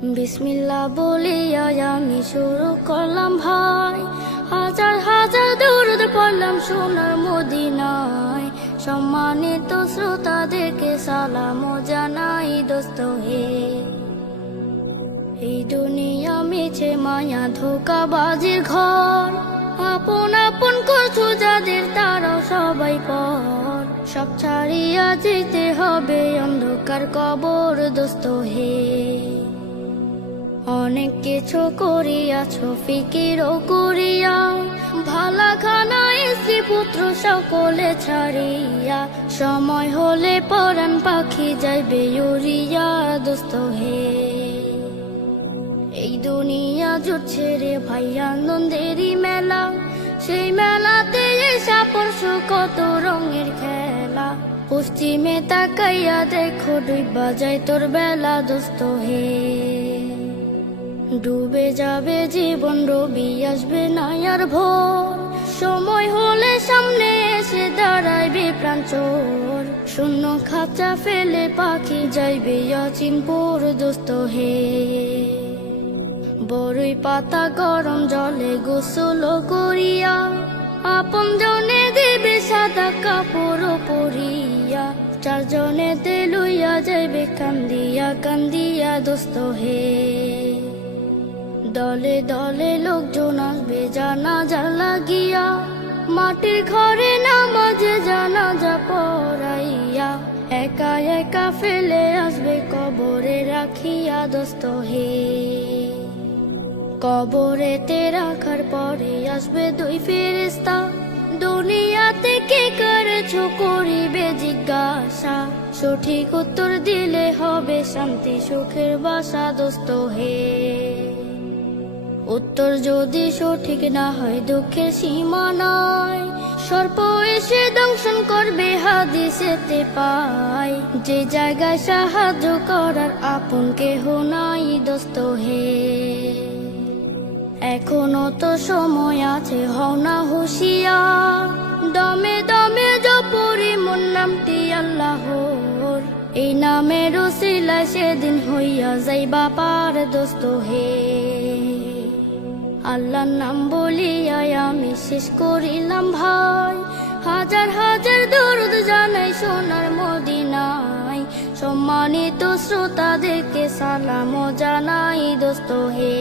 বিসমিল্লাহ বলিয়া আমি শুরু করলাম ভাই, হাজার হাজার দরুদ পড়লাম সোনার মদিনায়। সম্মানিত শ্রোতাদেরকে সালাম জানাই দোস্ত হে। এই দুনিয়া মিছে মায়া ধোঁকাবাজির ঘর, আপন আপন করছো যাদের তারাও সবাই পর। সব ছাড়িয়া যেতে হবে অন্ধকার কবর দোস্ত হে। অনেক কিছু করিয়াছ ফিকিরও করিয়া, ভালা খানা স্ত্রী পুত্র সকলে ছাড়িয়া। সময় হলে পরাণ পাখি যাইবে উড়িয়া দোস্ত হে। এই দুনিয়া জুটছে রে ভাই আনন্দেরই মেলা, সেই মেলাতে এসা পরশু কত রঙের খেলা। পশ্চিমে তাকাইয়া দেখো ডুইবা যায় তোর বেলা দোস্ত হে। ডুবে যাবে জীবন রবি আসবে না আর ভোর, সময় হলে সামনে এসে দাঁড়াইবে প্রাণ চোর। শূন্য খাঁচা ফেলে পাখি যাইবে অচিনপুর দোস্ত হে। বড়ই পাতা গরম জলে গোসল করিয়া, আপন জনে দেবে সাদা কাপড় পরিয়া। চারজনে লইয়া যাইবে কান্দিয়া কান্দিয়া দোস্ত হে। দলে দলে লোকজন আসবে জানাজা লাগিয়া, মাটির ঘরে নামাজে জানাজা পড়াইয়া। একা একা ফেলে আসবে কবরে রাখিয়া দোস্ত হে। কবরেতে রাখার পরে আসবে দুই ফেরেশতা, দুনিয়াতে কি করেছো করিবে জিজ্ঞাসা। সঠিক উত্তর দিলে হবে শান্তি সুখের বাসা দোস্ত হে। উত্তর যদি সঠিক না হয় দুঃখের সীমা নাই, সর্প এসে দংশন করবে হাদিসেতে পাই। যে জায়গায় সাহায্য করার আপন কেহ নাই দোস্ত হে। এখনো তো সময় আছে হও না হুঁশিয়ার, দমে দমে জপরি মন নামটি আল্লাহর। এই নামের উসিলায় সেদিন হইয়া যাইবা পার দোস্ত হে। আল্লাহর নাম বলিয়া আমি শেষ করিলাম ভাই, হাজার হাজার দরুদ জানাই সোনার মদিনায়। সম্মানিত শ্রোতাদেরকে সালাম জানাই দোস্ত হে।